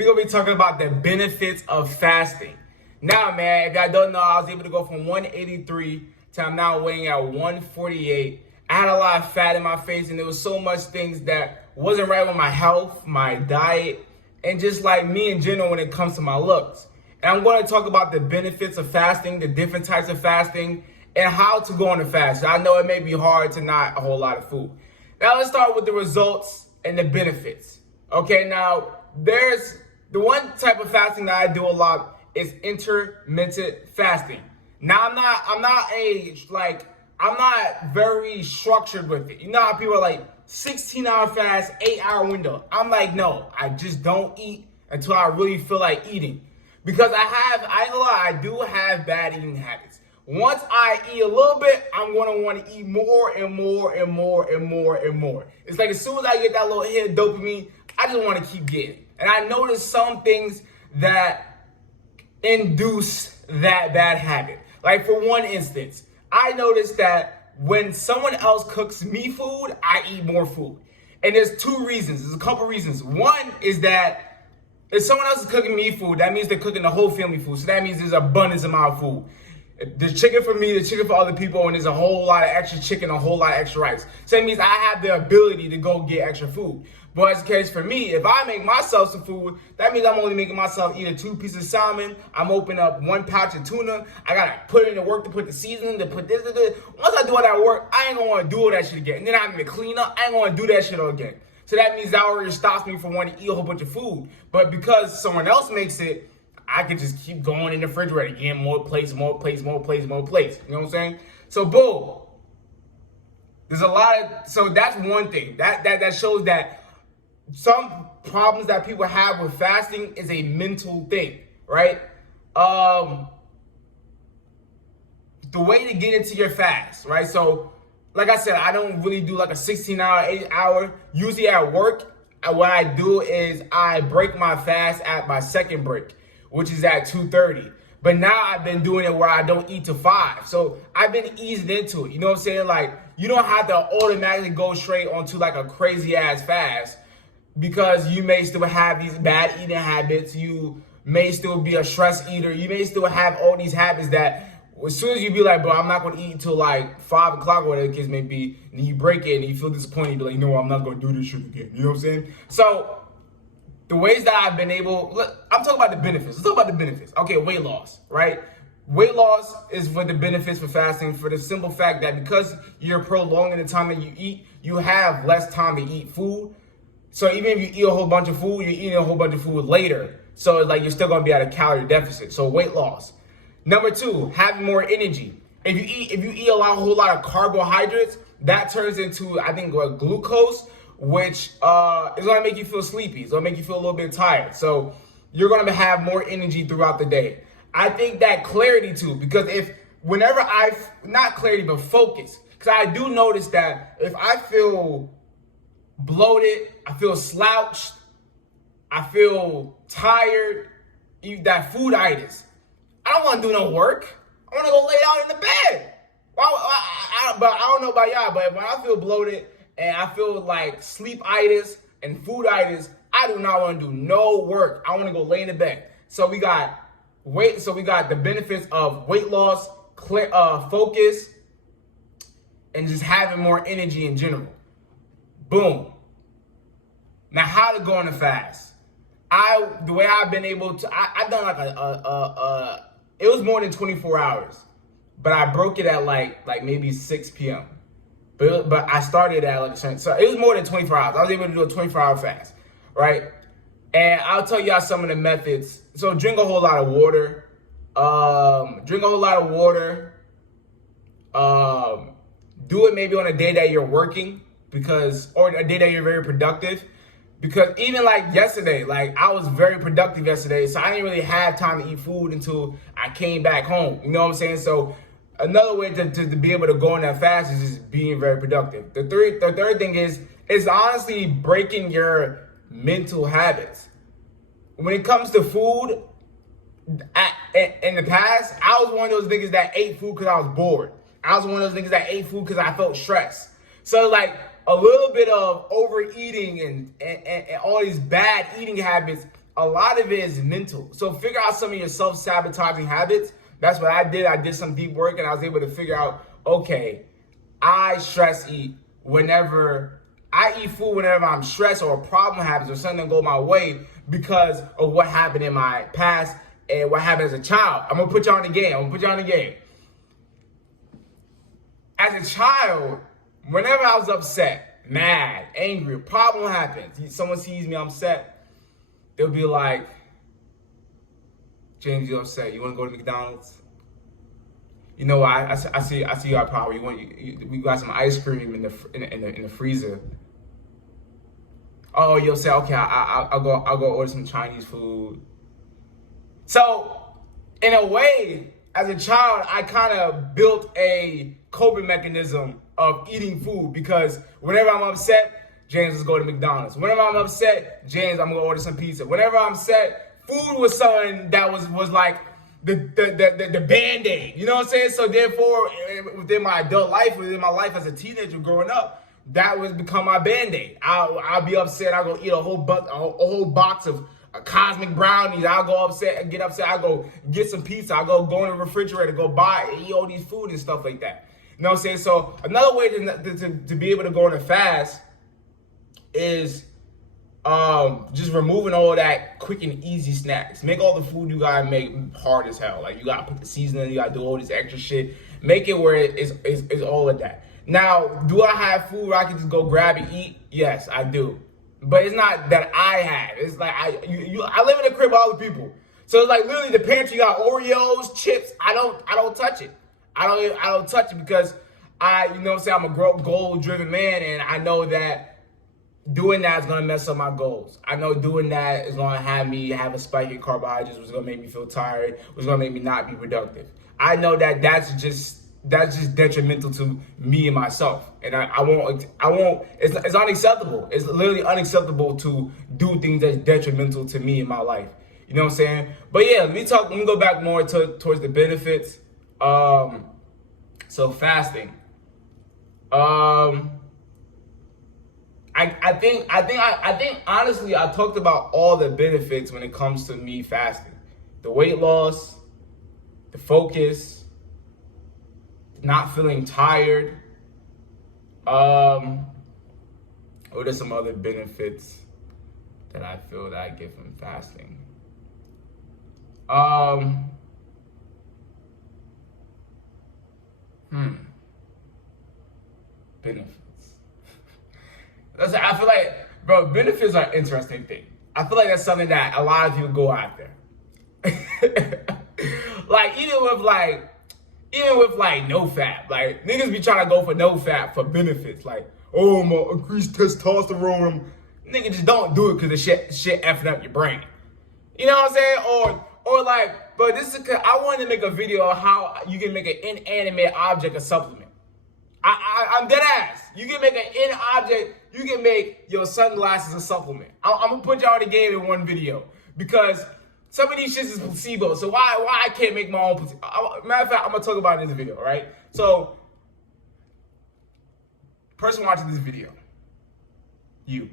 we're going to be talking about the benefits of fasting. Now, man, if y'all don't know, I was able to go from 183 to I'm now weighing at 148. I had a lot of fat in my face, and there was so much things that wasn't right with my health, my diet, and just like me in general when it comes to my looks. And I'm going to talk about the benefits of fasting, the different types of fasting, and how to go on a fast. I know it may be hard to not a whole lot of food. Now, let's start with the results and the benefits. Okay, now, there's the one type of fasting that I do a lot is intermittent fasting. Now, I'm not very structured with it. You know how people are like 16-hour fast, 8-hour window. I'm like, no, I just don't eat until I really feel like eating. Because I do have bad eating habits. Once I eat a little bit, I'm going to want to eat more and more and more and more and more. It's like as soon as I get that little hit of dopamine, I just want to keep getting. And I noticed some things that induce that bad habit. Like for one instance, I noticed that when someone else cooks me food, I eat more food. And there's two reasons. There's a couple reasons. One is that if someone else is cooking me food, that means they're cooking the whole family food. So that means there's abundance amount of food. There's chicken for me, there's chicken for other people, and there's a whole lot of extra chicken, a whole lot of extra rice. So that means I have the ability to go get extra food. But as the case for me, if I make myself some food, that means I'm only making myself either 2 pieces of salmon, I'm opening up 1 pouch of tuna, I gotta put in the work to put the seasoning, to put this. Once I do all that work, I ain't gonna wanna do all that shit again. And then I'm gonna clean up, I ain't gonna do that shit again. So that means that already stops me from wanting to eat a whole bunch of food. But because someone else makes it, I can just keep going in the refrigerator, getting more plates, more plates, more plates, more plates. You know what I'm saying? So boom. There's a lot of, so that's one thing. That shows that some problems that people have with fasting is a mental thing, right? The way to get into your fast, right? So, like I said, I don't really do like a 16-hour, 8-hour. Usually at work, what I do is I break my fast at my second break, which is at 2:30. But now I've been doing it where I don't eat till 5. So I've been easing into it. You know what I'm saying? Like, you don't have to automatically go straight onto like a crazy ass fast because you may still have these bad eating habits. You may still be a stress eater. You may still have all these habits that as soon as you be like, bro, I'm not going to eat until like 5 o'clock or whatever the case may be, and you break it and you feel disappointed, you be like, no, I'm not going to do this shit again. You know what I'm saying? So the ways that I've been able, look, I'm talking about the benefits. Let's talk about the benefits. Okay, weight loss, right? Weight loss is for the benefits for fasting for the simple fact that because you're prolonging the time that you eat, you have less time to eat food. So even if you eat a whole bunch of food, you're eating a whole bunch of food later. So it's like you're still going to be at a calorie deficit. So weight loss. Number 2, having more energy. If you eat a whole lot of carbohydrates, that turns into, I think, glucose, which is going to make you feel sleepy. It's going to make you feel a little bit tired. So you're going to have more energy throughout the day. I think that clarity too, because not clarity, but focus. Because I do notice that if I feel bloated, I feel slouched, I feel tired, that fooditis, I don't want to do no work. I want to go lay down in the bed. But I don't know about y'all, but when I feel bloated and I feel like sleepitis and fooditis, I do not want to do no work. I want to go lay in the bed. So we got the benefits of weight loss, focus, and just having more energy in general. Boom. Now, how to go on a fast? The way I've been able to, I've done like it was more than 24 hours, but I broke it at like maybe 6 p.m. But I started at like so it was more than 24 hours. I was able to do a 24-hour fast, right? And I'll tell y'all some of the methods. So drink a whole lot of water. Do it maybe on a day that you're working or a day that you're very productive. Because even like yesterday, like I was very productive yesterday, so I didn't really have time to eat food until I came back home. You know what I'm saying? So another way to be able to go on that fast is just being very productive. The third thing is honestly breaking your mental habits. When it comes to food, in the past, I was one of those niggas that ate food because I was bored. I was one of those niggas that ate food because I felt stressed. So like a little bit of overeating and all these bad eating habits a lot of it is mental. So figure out some of your self-sabotaging habits. That's what I did. I did some deep work and I was able to figure out, okay, I stress eat whenever I eat food whenever I'm stressed or a problem happens or something go my way because of what happened in my past and what happened as a child. I'm gonna put you on the game. As a child, whenever I was upset, mad, angry, a problem happens, someone sees me upset, they'll be like, James, you're upset. You want to go to McDonald's? You know what? I see you got power. We got some ice cream in the freezer. Oh, you'll say, okay, I'll go order some Chinese food. So, in a way, as a child, I kind of built a coping mechanism of eating food because whenever I'm upset, James, let's go to McDonald's. Whenever I'm upset, James, I'm gonna order some pizza. Whenever I'm upset, food was something that was like the Band-Aid. You know what I'm saying? So therefore, within my adult life, within my life as a teenager growing up, that was become my Band-Aid. I'll be upset. I'll go eat a whole box of cosmic brownies. I'll go get upset. I'll go get some pizza. I'll go in the refrigerator, go buy and eat all these food and stuff like that. You know what I'm saying? So another way to be able to go on a fast is just removing all that quick and easy snacks. Make all the food you gotta make hard as hell. Like you gotta put the seasoning, you gotta do all this extra shit. Make it where it's all of that. Now, do I have food where I can just go grab and eat? Yes, I do. But it's not that I have. It's like I live in a crib with other people. So it's like literally the pantry got Oreos, chips. I don't touch it. I don't touch it because you know what I'm saying, I'm a goal-driven man and I know that doing that is going to mess up my goals. I know doing that is going to have me have a spike in carbohydrates, which is going to make me feel tired, which is going to make me not be productive. I know that that's just detrimental to me and myself. And I won't, it's unacceptable. It's literally unacceptable to do things that's detrimental to me in my life. You know what I'm saying? But yeah, let me go back more towards the benefits. So fasting. I think honestly I talked about all the benefits when it comes to me fasting. The weight loss, the focus, not feeling tired. What are some other benefits that I feel that I get from fasting? Benefits. I feel like, bro, benefits are an interesting thing. I feel like that's something that a lot of people go after. Like, even with no fat, like niggas be trying to go for no fat for benefits. Like, oh, my increased testosterone. Nigga, just don't do it because the shit effing up your brain. You know what I'm saying? Or like, but I wanted to make a video on how you can make an inanimate object a supplement. I'm dead ass. You can make an in object. You can make your sunglasses a supplement. I'm gonna put y'all in the game in one video because some of these shits is placebo. So why I can't make my own placebo? Matter of fact, I'm gonna talk about it in this video, right? So, person watching this video, do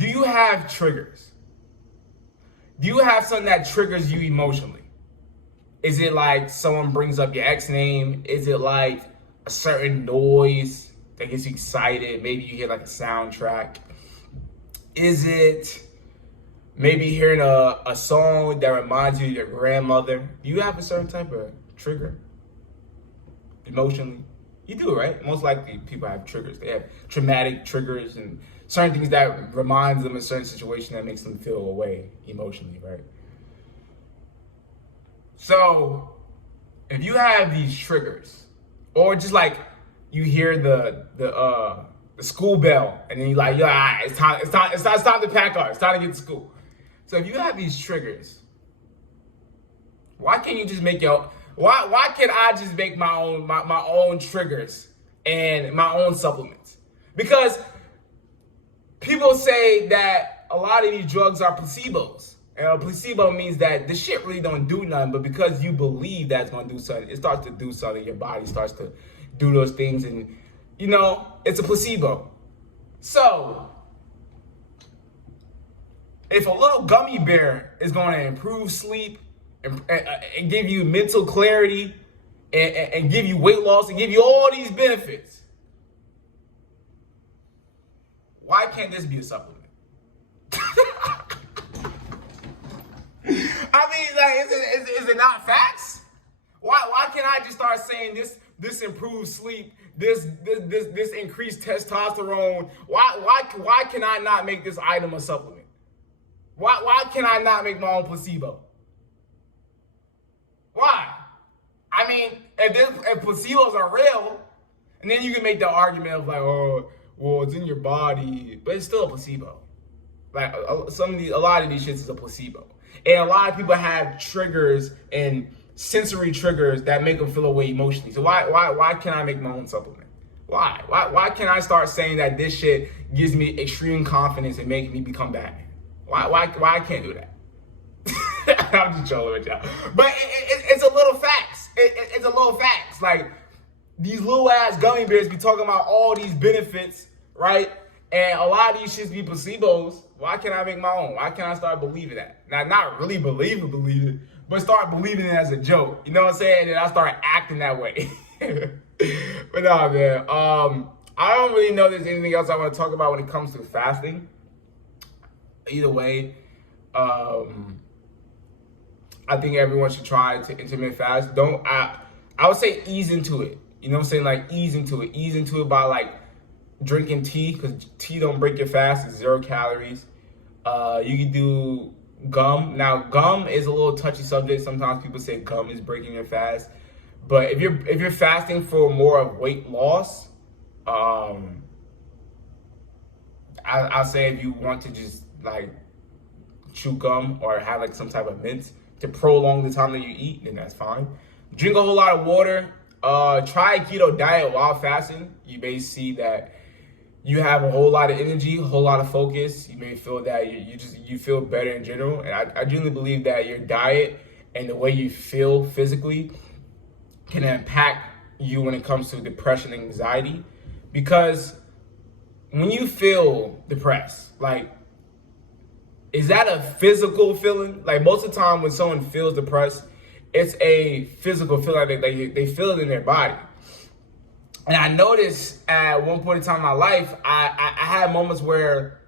you have triggers? Do you have something that triggers you emotionally? Is it like someone brings up your ex name? Is it like a certain noise that gets you excited? Maybe you hear like a soundtrack. Is it maybe hearing a song that reminds you of your grandmother? Do you have a certain type of trigger emotionally? You do, right? Most likely people have triggers. They have traumatic triggers and certain things that reminds them of a certain situation that makes them feel a way emotionally, right? So if you have these triggers, or just like you hear the school bell, and then you're like, yeah, it's time to pack up. It's time to get to school. So if you have these triggers, why can't you just make why can't I just make my own triggers and my own supplements? Because people say that a lot of these drugs are placebos. And a placebo means that the shit really don't do nothing, but because you believe that it's gonna do something, it starts to do something. Your body starts to do those things, and you know, it's a placebo. So, if a little gummy bear is going to improve sleep and give you mental clarity and give you weight loss and give you all these benefits, why can't this be a supplement? I mean, like, is it not facts? Why can't I just start saying this improves sleep, this increased testosterone? Why can I not make this item a supplement? Why can I not make my own placebo? Why? I mean, if placebos are real, and then you can make the argument of like, oh, well, it's in your body, but it's still a placebo. Like a lot of these shits is a placebo, and a lot of people have triggers and sensory triggers that make them feel a way emotionally. So why can't I make my own supplement? Why can't I start saying that this shit gives me extreme confidence and make me become Batman? Why I can't do that? I'm just trolling with y'all, but it's a little facts. It's a little facts. Like, these little ass gummy bears be talking about all these benefits, right? And a lot of these shits be placebos. Why can't I make my own? Why can't I start believing that? Now, not really believe it, but start believing it as a joke. You know what I'm saying? And I start acting that way. But no, man. I don't really know there's anything else I want to talk about when it comes to fasting. Either way, I think everyone should try to intermittent fast. I would say ease into it. You know what I'm saying? Like, ease into it. Ease into it by, like, drinking tea, because tea don't break your fast. It's 0 calories. You can do gum. Now, gum is a little touchy subject. Sometimes people say gum is breaking your fast. But if you're fasting for more of weight loss, I'll say if you want to just, like, chew gum or have, like, some type of mint to prolong the time that you eat, then that's fine. Drink a whole lot of water. Try a keto diet while fasting. You may see that you have a whole lot of energy, a whole lot of focus. You may feel that you feel better in general. And I genuinely believe that your diet and the way you feel physically can impact you when it comes to depression and anxiety. Because when you feel depressed, like, is that a physical feeling? Like, most of the time when someone feels depressed, it's a physical feeling. Like they feel it in their body. And I noticed at one point in time in my life, I had moments where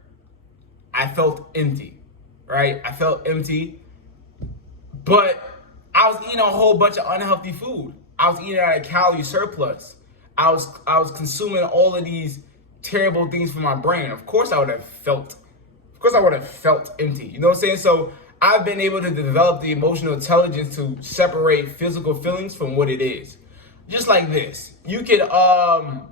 I felt empty, right? I felt empty, but I was eating a whole bunch of unhealthy food. I was eating at a calorie surplus. I was consuming all of these terrible things for my brain. Of course I would have felt empty. You know what I'm saying? So I've been able to develop the emotional intelligence to separate physical feelings from what it is. Just like this. You could, now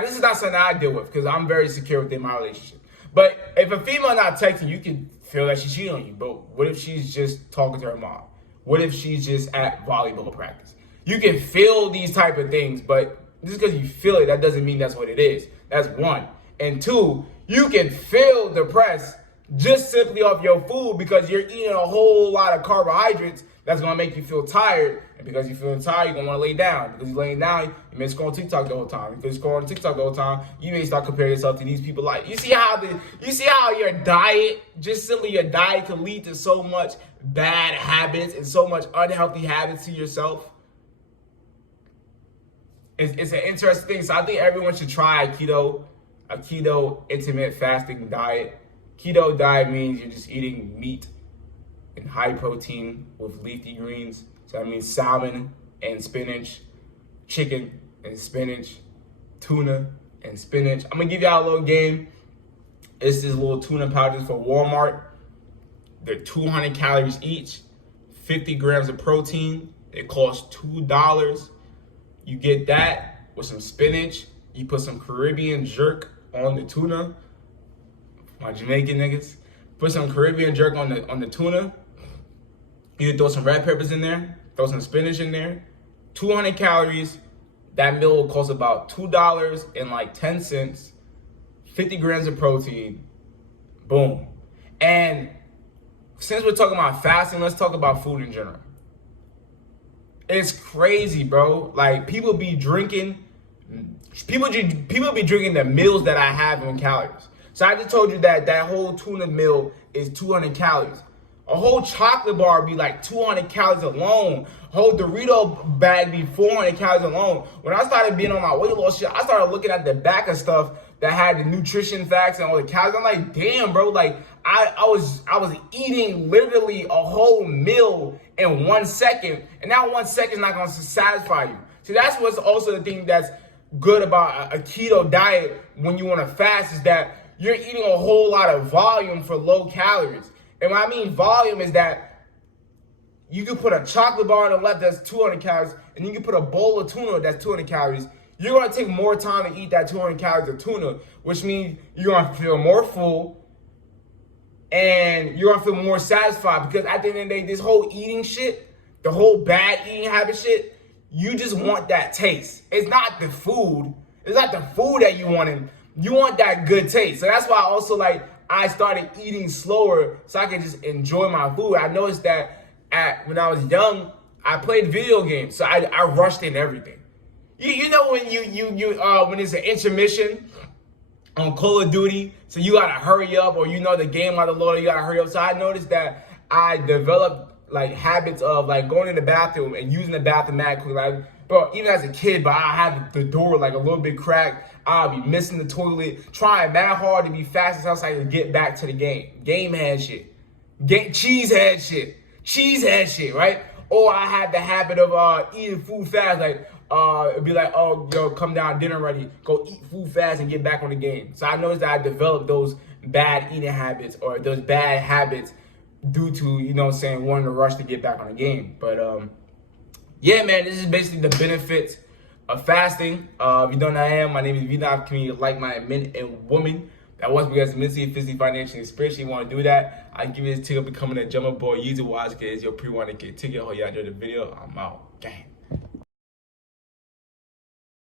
this is not something I deal with because I'm very secure within my relationship. But if a female not texting, you can feel that she's cheating on you. But what if she's just talking to her mom? What if she's just at volleyball practice? You can feel these type of things, but just because you feel it, that doesn't mean that's what it is. That's one. And two, you can feel depressed just simply off your food because you're eating a whole lot of carbohydrates that's going to make you feel tired. And because you're feeling tired, you're going to want to lay down. Because you're laying down, you may scroll on TikTok the whole time. Because you're scrolling on TikTok the whole time, you may start comparing yourself to these people. Like, you see how your diet, just simply your diet, can lead to so much bad habits and so much unhealthy habits to yourself? It's an interesting thing. So I think everyone should try a keto intermittent fasting diet. Keto diet means you're just eating meat and high protein with leafy greens. So that means salmon and spinach, chicken and spinach, tuna and spinach. I'm gonna give y'all a little game. It's this little tuna pouches for Walmart. They're 200 calories each, 50 grams of protein. It costs $2. You get that with some spinach. You put some Caribbean jerk on the tuna. My Jamaican niggas. Put some Caribbean jerk on the tuna. You throw some red peppers in there. Throw some spinach in there. 200 calories. That meal will cost about $2.10. 50 grams of protein. Boom. And since we're talking about fasting, let's talk about food in general. It's crazy, bro. Like, people be drinking the meals that I have in calories. So I just told you that that whole tuna meal is 200 calories. A whole chocolate bar would be like 200 calories alone. A whole Dorito bag be 400 calories alone. When I started being on my weight loss shit, I started looking at the back of stuff that had the nutrition facts and all the calories. I'm like, damn, bro, like I was eating literally a whole meal in 1 second, and that 1 second is not gonna satisfy you. See, that's what's also the thing that's good about a keto diet when you want to fast, is that you're eating a whole lot of volume for low calories. And when I mean volume is that you can put a chocolate bar on the left that's 200 calories, and you can put a bowl of tuna that's 200 calories. You're going to take more time to eat that 200 calories of tuna, which means you're going to feel more full and you're going to feel more satisfied, because at the end of the day, this whole eating shit, the whole bad eating habit shit, you just want that taste. It's not the food. It's not the food that you want. You want that good taste. So that's why also I started eating slower so I could just enjoy my food. I noticed that when I was young, I played video games, so I rushed in everything. You know when when it's an intermission on Call of Duty, so you gotta hurry up, or you know the game out of the Lord, you gotta hurry up. So I noticed that I developed habits of going in the bathroom and using the bathroom mad quickly. Bro, even as a kid, but I had the door a little bit cracked. I'll be missing the toilet, trying mad hard to be fast as hell so I can get back to the game. Game head shit. Cheese head shit, right? Or I had the habit of eating food fast. It'd be oh, yo, come down, dinner ready. Go eat food fast and get back on the game. So I noticed that I developed those bad eating habits, or those bad habits due to, wanting to rush to get back on the game. But yeah, man, this is basically the benefits of fasting. If you don't know who I am, my name is vDunkk, community like-minded men and women that wants to be as mentally, physically, financially, and spiritually want to do that. I give you this ticket, becoming a jumbo boy, use it wise, kids, your pre-wanted kid ticket. Hope y'all enjoyed the video. I'm out. Gang.